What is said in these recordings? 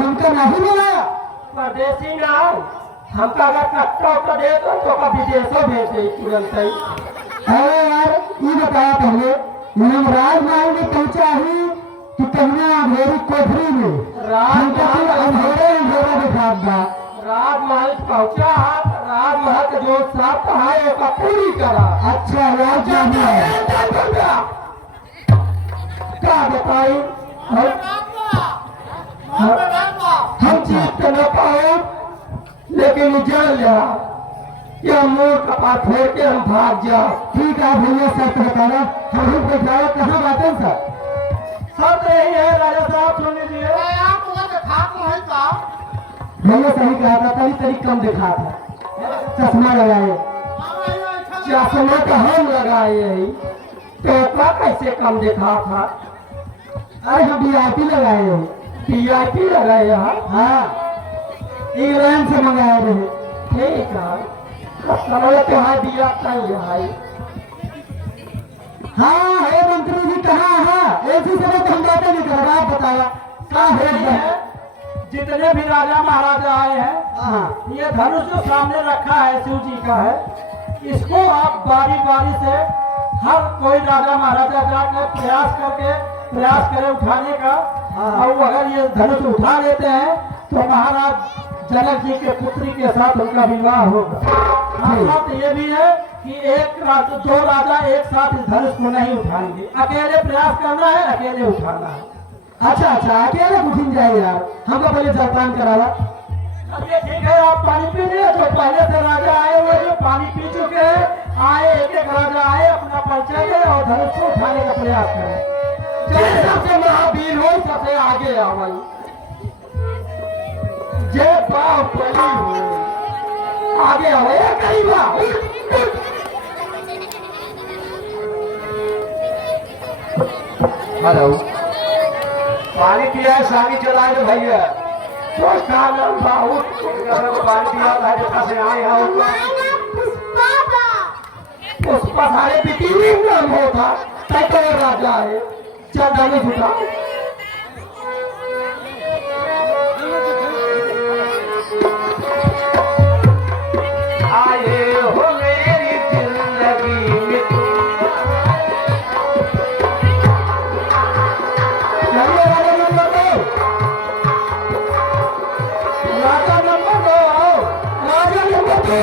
हमका नहीं बोला परदेसी ना हमका अगर कट्टा उट्टा दे तो का विदेशों भेज दे तुरंत ही। अरे यार ये बताया पहले यमराज महल में पहुंचा ही कि कन्या अंधेरी कोठरी में अंधेरे अंधेरा दिखा दा राजमहल पहुंचा राजमहल के जो शर्त है वो पूरी करा। अच्छा यार क्या बताई हम जीत तो न पाए लेकिन जान लिया कि हम मोर कपार फोड़ के हम भाग जाओ। ठीक है भैया सर बताना हम ही बैठाया कहाँ बातें सर सब यही है राजा साहब सुन लीजिए। भैया सही कहा था तभी तरीक कम दिखा था चश्मा लगाए चश्मा तो हम लगाए तो कैसे कम दिखा था। अरे हम वीआईपी लगाए वीआईपी लगाए हाँ इंग्लैंड से मंगाए रहे। ठीक है समझ के हाँ दिया कहीं है। हाँ है मंत्री जी कहाँ है ऐसी समय तो हम बातें नहीं कर आप बताया क्या है। जितने भी राजा महाराजा आए हैं ये धनुष जो सामने रखा है शिव जी का है इसको आप बारी बारी से हर कोई राजा महाराजा जाकर प्रयास करे उठाने का। और अगर ये धनुष उठा लेते हैं तो महाराज जनक जी के पुत्री के साथ उनका विवाह होगा। साथ ये भी है कि दो राजा एक साथ इस धनुष को नहीं उठाएंगे अकेले प्रयास करना है अकेले उठाना है। अच्छा अकेले बुकिंग जाए यार हमको पहले जलपान करावा। ये ठीक है आप पानी पी लिए जो पहले से राजा आए हुए जो पानी पी चुके हैं आए एक राजा आए अपना परिचय दे और धनुष को उठाने का प्रयास करें। सबसे महावीर हो सबसे आगे आवल जय बाहुबली हो आगे आओ हेलो पानी पिया है शादी चलाए तो भैया बहुत पानी पिया था जैसा से आए हैं पुष्पा सारे बिक्री नाम होता तय राजा है चल जाने झूठा आए हो मेरी जिंदगी में राजा नंबर दो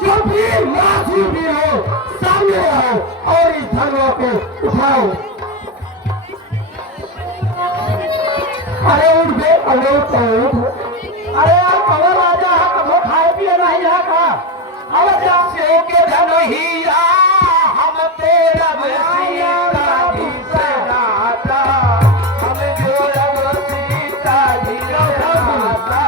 जो भी माफी भी हो सामने आओ और इस धनवा को उठाओ। अरे उठ बे अरे यार कवर राजा है कभो खाए पिए नहीं है का अब जा से के धन ही हम तेरा सीता जी से नाता हम जो रब सीता जी नाता।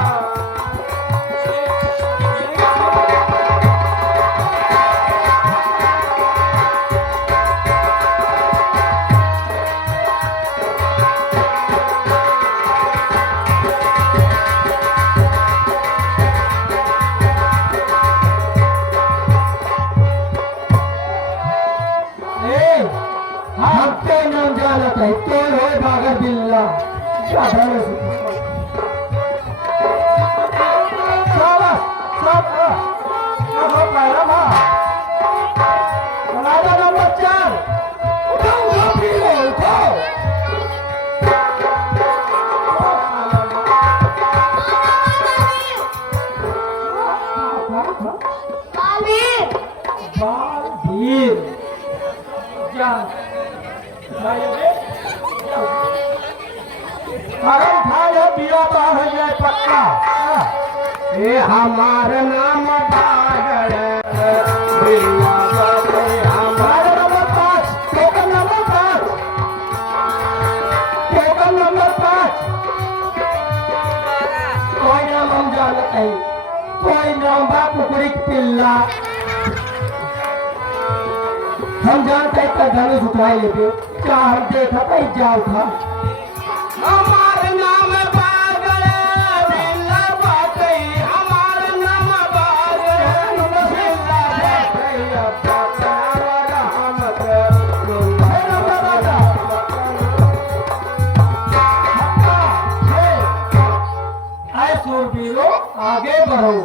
तो हो बागर बिल्ला राजा नंबर 4 उठाओ वीर जान अगर उठाए पिया तो है ये पक्का ये हमार नाम बागड़ हमारे number 5 token number 5 token number 5 कोई नाम हम जानते हैं कोई नाम बा कुकड़ी पिल्ला हम जानते हैं कि धनुष उठाए लेके क्या हम देखा था जाओ था हमार नाम बागड़ बिल्ला बाटई हमार नाम बागड़ बिल्ला बाटई पकड़ा हमत आए सूरवीरों आगे बढ़ो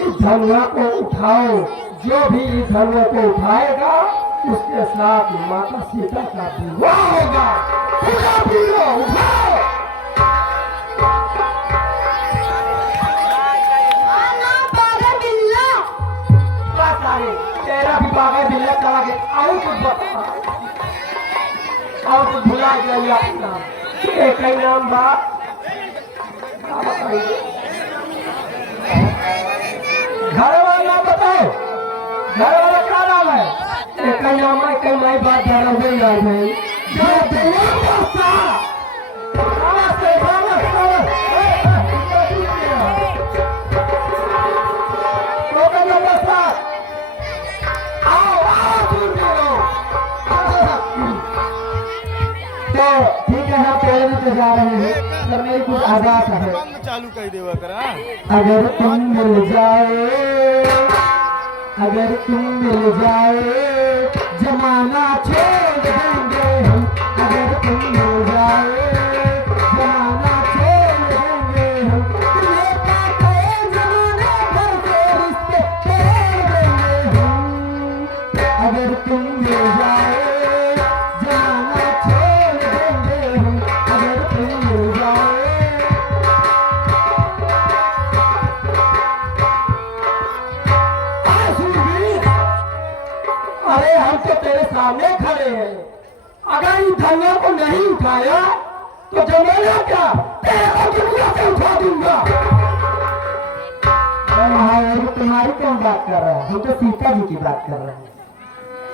इस धनुआ को उठाओ जो भी इस धनुआ को उठाएगा उसके साथ माता सीता का विवाह होगा उठाओ तेरा भी बागा बिल्ला चला गया आओ कुछ बता और कुछ भुला गया अपना एक ही नाम बा घर वाला बताओ घर वाला क्या नाम है एक ही नाम है कई नई बात जाना हुई नाम है जो दुनिया का सारा नमस्ते तो ठीक है हम पहले तो जा रहे हैं पर मेरी कुछ आवाज है चालू कर देवा करा अगर तुम मिल जाए अगर तुम मिल जाए जमाना छोड़ देंगे हम अगर तुम मिल जाए जमाना छोड़ देंगे हम तुम्हें पाते जमाने भर के रिश्ते तोड़ देंगे हम अगर तुम मिल जाए जमाना छोड़ देंगे हम अगर तुम मिल जाए अरे हम तो तेरे सामने खड़े हैं अगर इन धनुआ को नहीं उठाया तो जमाना क्या तेरे को दुनिया से उठा दूंगा तुम्हारी कौन बात कर रहा है हम तो सीता जी की बात कर रहे हैं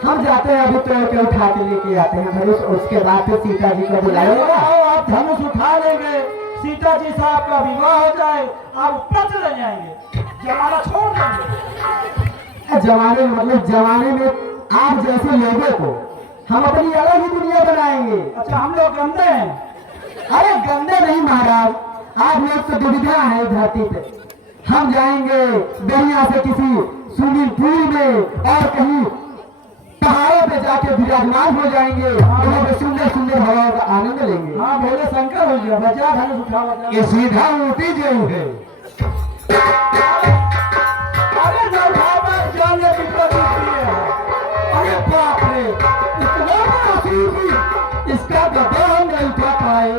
हम जाते हैं अभी तोड़ के उठा के लेके आते हैं धनुष उसके बाद फिर सीता जी को बुलाएगा आप धनुष उठा लेंगे सीता जी से आपका विवाह हो जाए आप ऊपर चले जाएंगे जमाना छोड़ देंगे जमाने मतलब जमाने में आप जैसे लोगों को हम अपनी अलग ही दुनिया बनाएंगे अच्छा हम लोग गंदे हैं अरे गंदे नहीं महाराज आप लोग तो दुविधा है धरती पे हम जाएंगे बढ़िया से किसी स्विमिंग पूल में और कहीं पहाड़ों पे जाके विराजमान हो जाएंगे वहाँ पे सुंदर सुंदर हवाओं का आनंद लेंगे हाँ भोले शंकर हो गया बजा धनुष उठा ये सीधा ऊटी जो है अरे नौभावन जाने की प्रवृत्ति है अरे बाप रे इतना बड़ा सूरवीर इसका गदा हम नहीं उठा पाए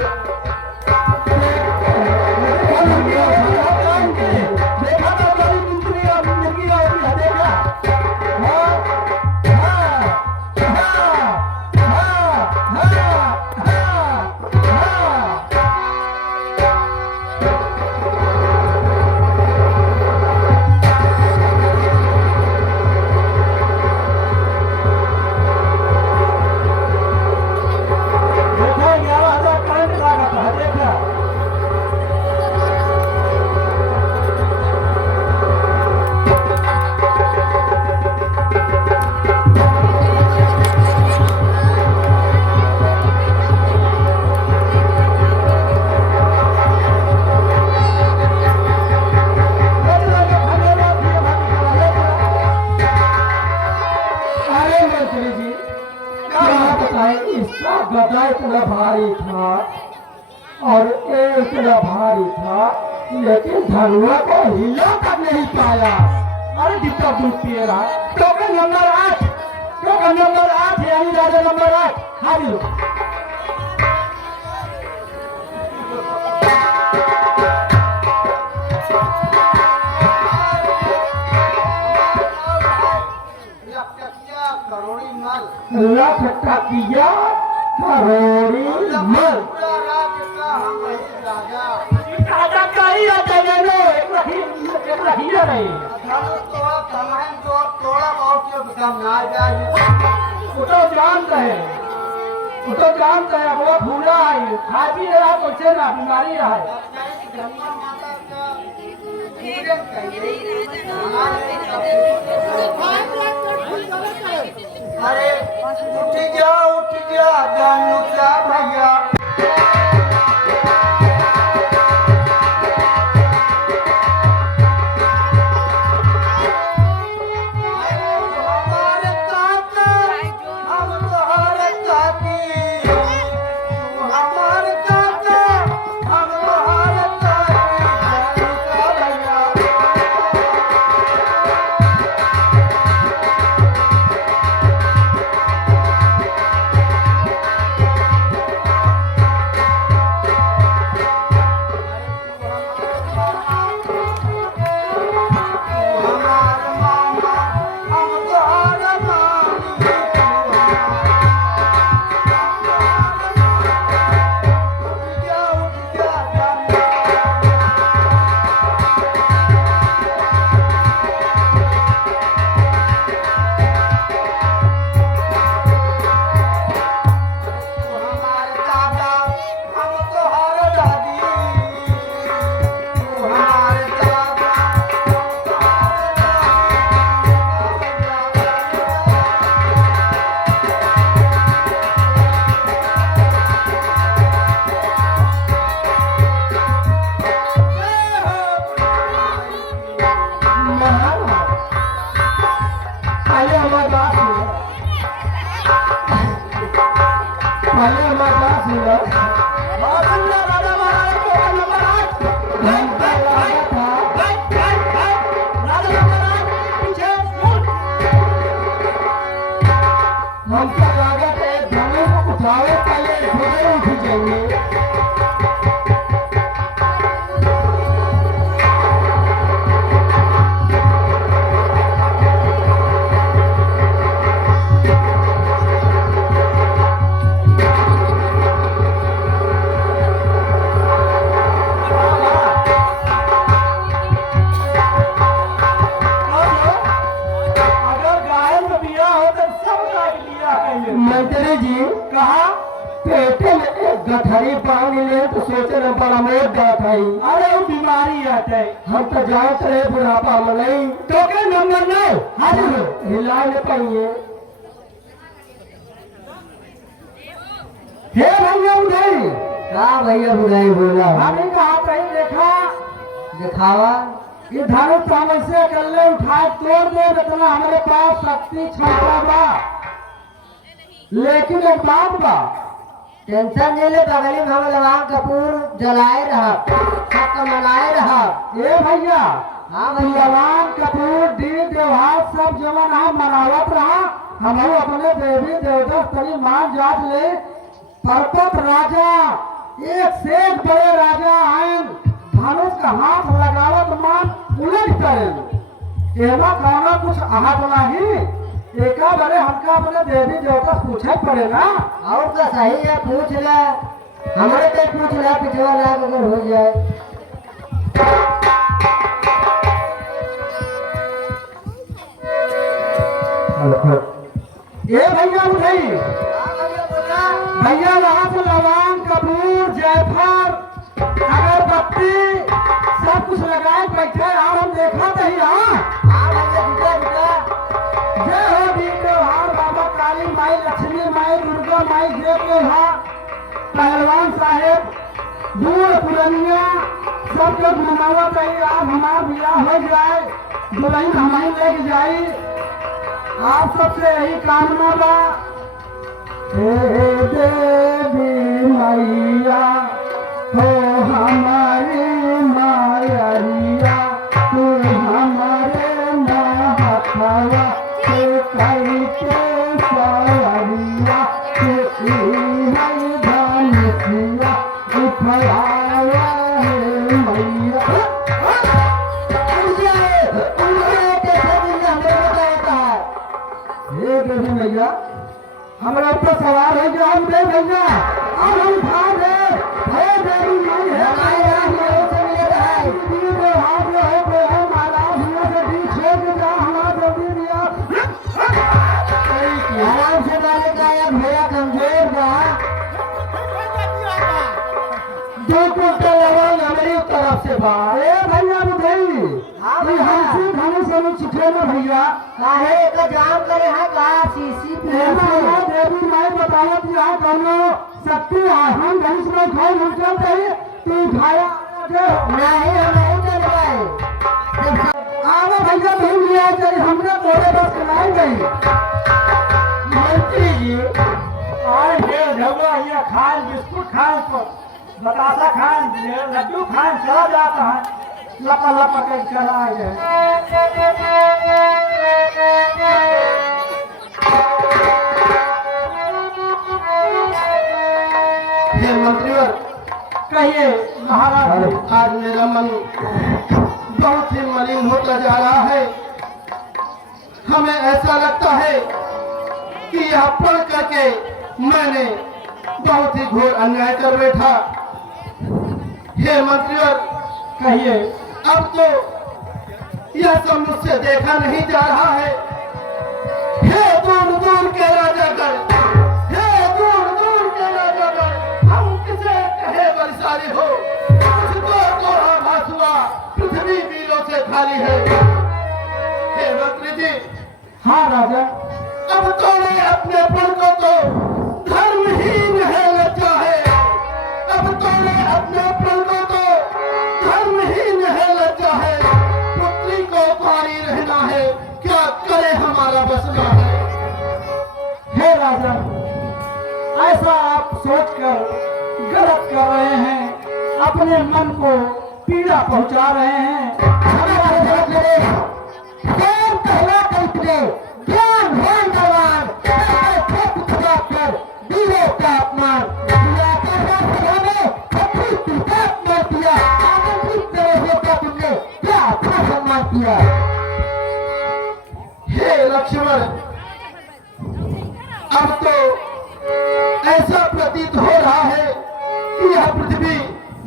देखा तो बड़ी मिंत्री और मिर्गी और भी देखा हाँ हाँ हाँ हाँ हाँ हाँ देखो 11,000 करंट लागत है देखा अरे मंत्री जी क्या बताएं इसका गदा इतना भारी था और ये इतना भारी था लेकिन धनुआ को हिला तक नहीं पाया अरे डिब्बा दूध पिए रहा टोकन नंबर 8 यानी राजा नंबर 8 हाजिर लाख टकिया करोड़ी मल राजा का ही राजा जानो एक रही रही वो तो जानता है वो भूला है खा पी रहा कैसे ना बीमारी रहा है अरे उठ जा जानू जा भैया हमारे काका हम तोहरे काकी हमारे काका हम तोहरे काकी जानू जा भैया हमारे मामा हम तोहरे मामी उठ जा जानू हमारे दादा हम तोहरे दादी हमारे दादा पहले हमारे बात सुनो राजा महाराज को नंबर 8 घंटा लगा था राजा महाराज पीछे मुड़ हमका लागत है धनुष उठावे पहले घोड़े उठ जाएंगे अगर गायन में बिया हो तो सब काट लिया कहिए मंत्री जी कहा पेटे में एक गठरी पानी ले तो सोचे न बड़ा मोट बात है अरे वो बीमारी आते हम तो जानते रहे बुढ़ापा में नहीं तो क्या नंबर 9 हाजिर हिला नहीं पाइए हे भैया उठाई हाँ भैया बुढ़ाई बोला हमने कहा कहीं देखा दिखावा ये धनुष तो हम ऐसे कर ले उठाए तोड़ दे इतना हमारे पास शक्ति क्षमता बा लेकिन एक बात बा टेंशन नहीं ले बगली में हम लवान कपूर जलाए रहा सबका मनाए रहा ये भैया हाँ भैया भगवान कपूर डी त्योहार सब जवन हम मनावत रहा हम अपने देवी देवता तरी मान जात ले परपत राजा एक से एक बड़े राजा आए धनुष का हाथ लगावत मान उलट करे एमा कहना कुछ आहत नहीं एका बड़े हमका अपने देवी देवता पूछे पड़े ना और तो सही है पूछ ले हमारे पे पूछ ले पिछवा लाख अगर हो जाए ये भैया उठाई भैया यहाँ से लवांग कपूर जायफल अगरबत्ती सब कुछ लगाए बैठे और हम देखा नहीं जय हो दीन त्योहार बाबा काली माई लक्ष्मी माई दुर्गा माई जय त्योहार पहलवान साहेब दूर पुरनिया सब लोग मनावा चाहिए आप हमारा बिया हो जाए दुल्हन हमारी लेके जाई आप सबसे यही कामना बा हे देवी मैया हो हमारी मायरिया तू हमारे महतवा के करके सवरिया के इहई धनुषिया उठवाया हे मैया हे देवी मैया हमारे ऊपर सवार हो जाओ दे भैया अब हम खा दे हे देवी नहीं है हमारे यहाँ से मिलेगा है दीदी को हाथ में हो गए हो माला भैया से दी छेद जा हमारा जल्दी दिया आराम से डाले का यार भैया कमजोर जा 2 कुंटल लवांग हमारी तरफ से भाई भैया बुझाई ये हमसे खाने से नहीं चिट्ठे ना भैया काहे का जाम करे है का सीसी माला देवी माई बतावत यहाँ कौनो शक्ति हम धनुष में खाए हम चलते ही तू खाया नहीं हम नहीं चल पाए आवा भैया भूल गया चाहिए हमने मोरे बस खिलाई गई मंत्री जी आए डेढ़ झगड़ा ये खान बिस्कुट खान तो बतासा खान लड्डू खान चला जाता है लपा लपा कर चला जाए हे मंत्रीवर कहिए महाराज आज मेरा मन बहुत ही मलिन होता जा रहा है। हमें ऐसा लगता है कि यह पढ़ करके मैंने बहुत ही घोर अन्याय कर बैठा। हे मंत्रीवर कहिए अब तो यह सब मुझसे देखा नहीं जा रहा है। हे दूर दूर के राजागण, हे दूर दूर के राजागण, हम किसे कहे बलशाली हो, मुझको तो आभास हुआ पृथ्वी वीरों से खाली है। हे मंत्री जी, हाँ राजा अब तो मैं अपने पल को तो धर्महीन है लज्जा है। अब तो मैं अपने पल को तो धर्महीन है लज्जा है। पुत्री को पारी रहना है, क्या करे हमारा बसना है। हे राजा ऐसा आप सोचकर गलत कर रहे हैं, अपने मन को पीड़ा पहुंचा रहे हैं। हे लक्ष्मण, अब तो ऐसा प्रतीत हो रहा है कि यह पृथ्वी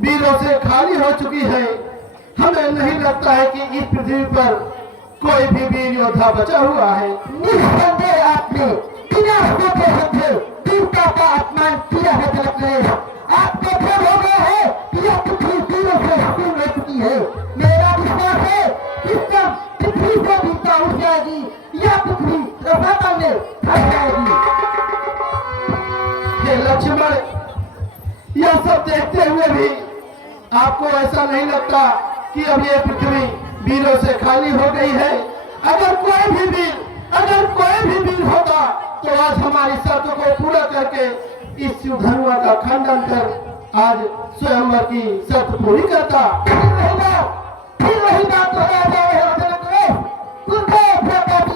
वीरों से खाली हो चुकी है। हमें नहीं लगता है कि इस पृथ्वी पर कोई भी वीर योद्धा बचा हुआ है। निस्संदेह आपने बिना सोचे समझे वीरता का अपमान किया है जगत में। आपको भ्रम हो गया है कि यह पृथ्वी वीरों से सुन रह चुकी है। मेरा विश्वास है कि सब पृथ्वी से वीरता उठ जाएगी, यह पृथ्वी रसातल में फंस जाएगी। हे लक्ष्मण, यह सब देखते हुए भी आपको ऐसा नहीं लगता कि अब ये पृथ्वी वीरों से खाली हो गई है? अगर कोई भी वीर होता तो आज हमारी शर्त को पूरा करके इस धनुआ का खंडन कर आज स्वयंवर की शर्त पूरी करता। फिर वही बात हो रहा है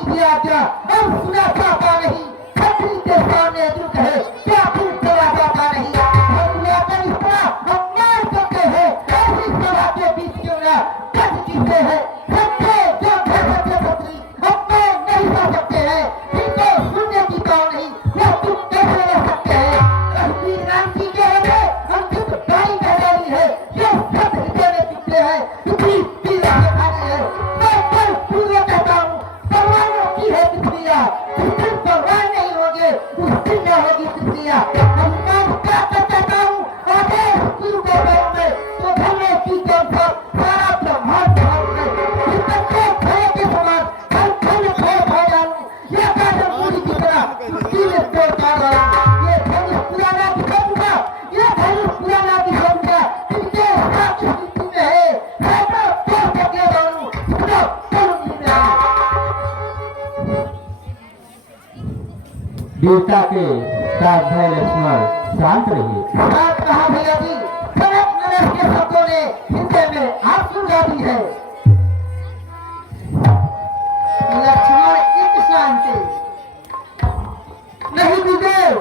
दिया क्या अब सुना चाहता नहीं खतरी के सामने जो कहे क्या फिर तेरा जाता नहीं हम लेकर इस तरह अपमान करते हैं। ऐसी सभा के बीच क्यों ना कद किससे है सबसे जो कह सकते खतरी अपमान नहीं कर सकते हैं, इनको सुनने की तो नहीं यह तुम कैसे रह सकते हैं। कश्मीर राम जी के है हम खुद भाई बहरानी है ये सब हृदय में पिछले हैं पृथ्वी पीला से खाली है। मैं कल पूरा कहता हूँ परवानों की है पृथ्वियाँ, जिस दिन परवान नहीं होंगे उस दिन न होगी पृथ्वियाँ। हम नाम क्या कहता हूँ आदेश गुरु के बैठ में तो धर्म की कौन सा सारा ब्रह्मांड भाव में इस बच्चे भय के समान हर खंड भय भय डालूं यह कार्य पूरी की तरह पृथ्वी में तोड़ कर रहा हूँ। ये धनुष पुराना दिखाऊंगा, ये धनुष पुराना दिखाऊंगा इनके साथ पृथ्वी में है मैं तोड़ सके डालूं सुनो करूंगी मैं। देवता के साथ भाई लक्ष्मण शांत रहिए। बात कहा भैया जी कनक नरेश के शब्दों ने हृदय में आग सुलगा दी है। लक्ष्मण एक शांति नहीं विदेव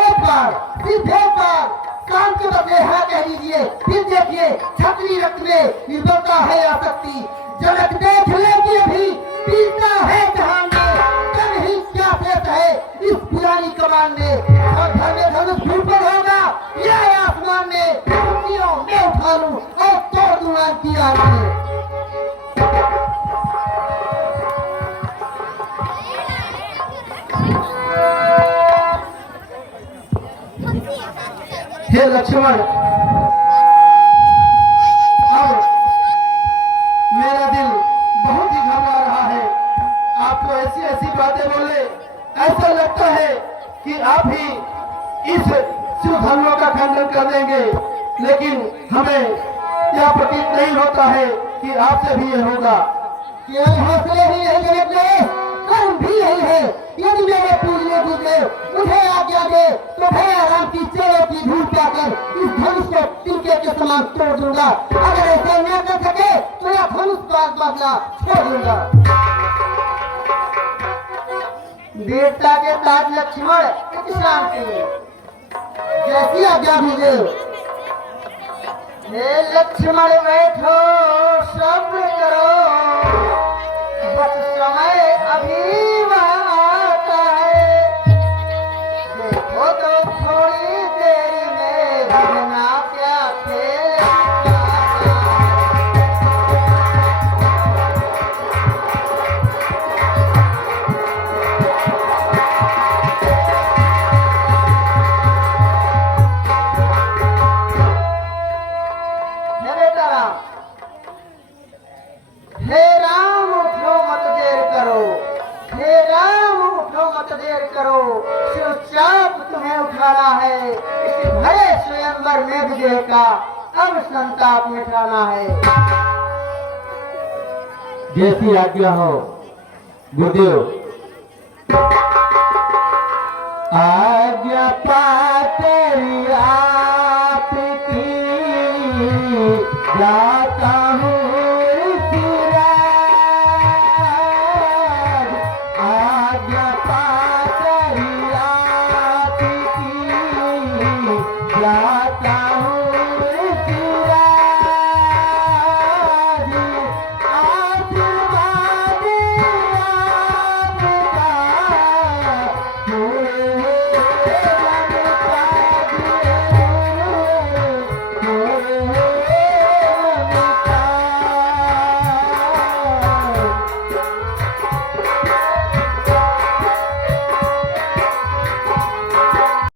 एक बार सिर्फ एक बार काम के बदले हाँ कह दीजिए फिर देखिए छतरी रक्त में निर्बलता है या शक्ति जनक देख लेगी अभी पीता है जहां में जन ही क्या देता है इस पुरानी कमान में। शांति। हे लक्ष्मण, अब मेरा दिल बहुत ही घबरा रहा है। आप तो ऐसी ऐसी बातें बोले, ऐसा लगता है कि आप ही इस शिव धर्मों का खंडन कर देंगे, लेकिन हमें यह प्रतीत नहीं होता है कि आपसे भी यह होगा। केवल हौसले ही नहीं जगत कर्म भी यही है। यदि मेरे पूजने गुजरे मुझे आज्ञा दे तो भैया राम की चेहरे की धूल पाकर इस धनुष को तिनके के समान तोड़ दूंगा। अगर ऐसे न कर सके तो यह धनुष का बदला छोड़ दूंगा। वीरता के साथ लक्ष्मण इतनी शांति, जैसी आज्ञा दीजिए। हे लक्ष्मण बैठो, सब्र करो, बस समय अभी आता है। देखो तो थोड़ी देर में बिना क्या खेल हे राम उठो मत देर करो, हे राम उठो मत देर करो, शिवचाप तुम्हें उठाना है। इस भरे स्वयंवर में विजय का अब संताप मिटाना है। जैसी आज्ञा हो गुरुदेव। आज्ञा पातेरी आपकी जाता